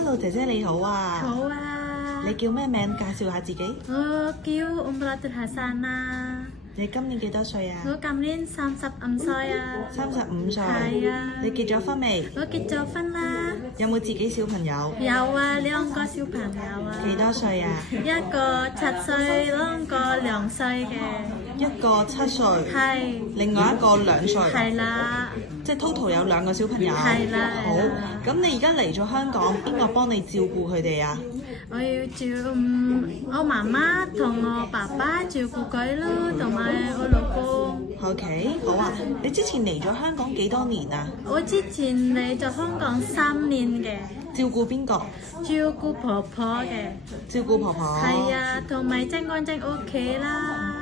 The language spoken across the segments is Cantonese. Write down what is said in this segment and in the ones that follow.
Hello， 姐姐你好啊！好啊！你叫咩名？介紹下自己。我叫Umratul Hasanah。你今年幾多歲啊？我今年35歲啊。35歲。係啊。你結咗婚未？我結咗婚啦。有冇自己小朋友？有啊，2個小朋友啊。幾多歲啊？一個7歲，2個2歲嘅。一個7歲。係。另外一個2歲。係啦。即係 total 有2個小朋友。係啦。好，咁你而家嚟咗香港，邊個幫你照顧佢哋啊？我要照我媽媽同我爸爸照顧佢咯，同埋我老公。OK， 好啊！你之前嚟咗香港幾多年啊？我之前嚟咗香港3年嘅。照顧邊個？照顧婆婆嘅。照顧婆婆。係啊，同埋整乾淨屋企啦。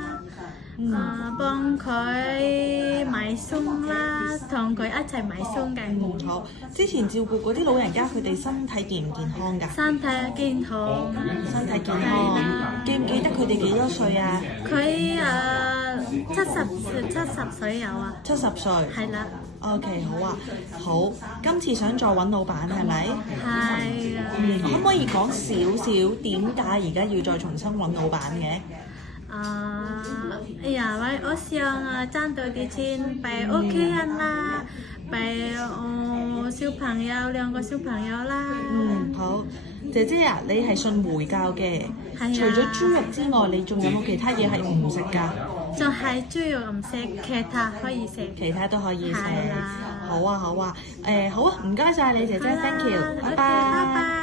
幫佢買餸啦，同佢一齊買餸嘅。好，之前照顧嗰啲老人家，佢哋身體健唔健康㗎？身體健康。身體健康。記唔記得佢哋幾多歲啊？佢70歲有啊。70歲。係啦。OK， 好啊，好。今次想再揾老闆係咪？係啊。可唔可以講少少點解而家要再重新揾老闆嘅？哎呀，我想賺到啲錢俾屋企人啦，俾我小朋友2個小朋友啦。好。姐姐啊，你係信回教嘅，係啊。除咗豬肉之外，你仲有冇其他嘢係唔食㗎？就係豬肉唔食，其他可以食。其他都可以食。係啦。好啊，好啊，好啊，唔該晒你姐姐，thank you，拜拜。拜拜。